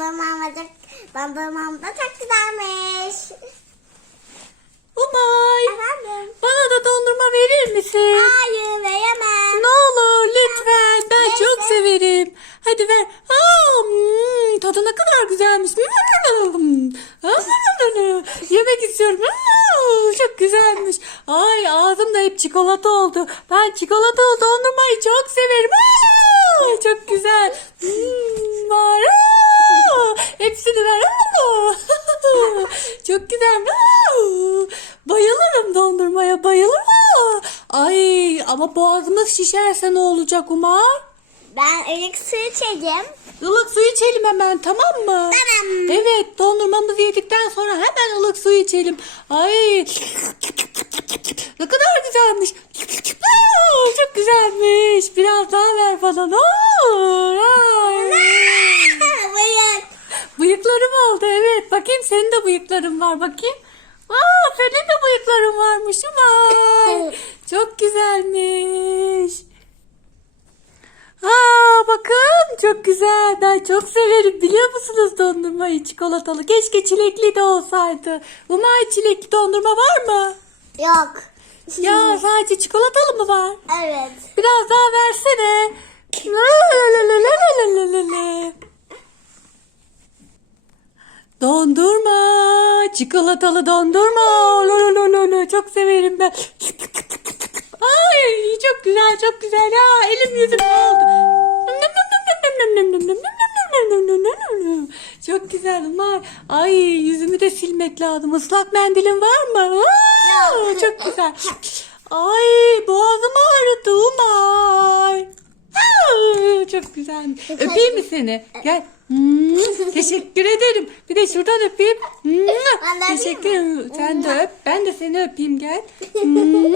var. Çok, dondurmam da çok güzelmiş. Umay Efendim? bana da dondurma verir misin? Hayır veremem. Ne olur lütfen ben Neyse. çok severim. Hadi ver. Aa, hmm, tadı ne kadar güzelmiş. Hmm. Yemek istiyorum. Aa, çok güzelmiş. Ay ağzımda hep çikolata oldu. Ben çikolatalı dondurmayı çok severim. Aa, çok güzel. Hmm, var. Aa, hepsini ver. Aa. Çok güzel. Bayılırım dondurmaya bayılırım. Ay ama boğazımız şişerse ne olacak Umar? Ben ılık su içeceğim. Ilık su içelim hemen tamam mı? Tamam. Evet dondurmamızı yedikten sonra hemen ılık su içelim. Ay ne kadar güzelmiş. Çok güzelmiş. Biraz daha ver bana. ne olur. Ay. Bıyık. Bıyıklarım oldu evet. Bakayım senin de bıyıkların var bakayım. Aa senin de bıyıkların varmış ama. Çok güzelmiş. Aa bakın çok güzel. Ben çok severim biliyor musunuz dondurmayı çikolatalı. Keşke çilekli de olsaydı. Umay çilekli dondurma var mı? Yok. Ya sadece çikolatalı mı var? Evet. Biraz daha versene. Dondurma, çikolatalı dondurma. Lo, lo, lo, lo. Çok severim ben. Ay çok güzel, çok güzel. Ya elim yüzüm oldu. Çok güzel Umar. Ay yüzümü de silmek lazım. Islak mendilim var mı? Aa, çok güzel. Ay boğazım ağrıdı Umar. Çok güzel. Öpeyim mi seni? Gel. Teşekkür ederim. Bir de şuradan öpeyim. Teşekkür ederim. Sen de öp. Ben de seni öpeyim gel.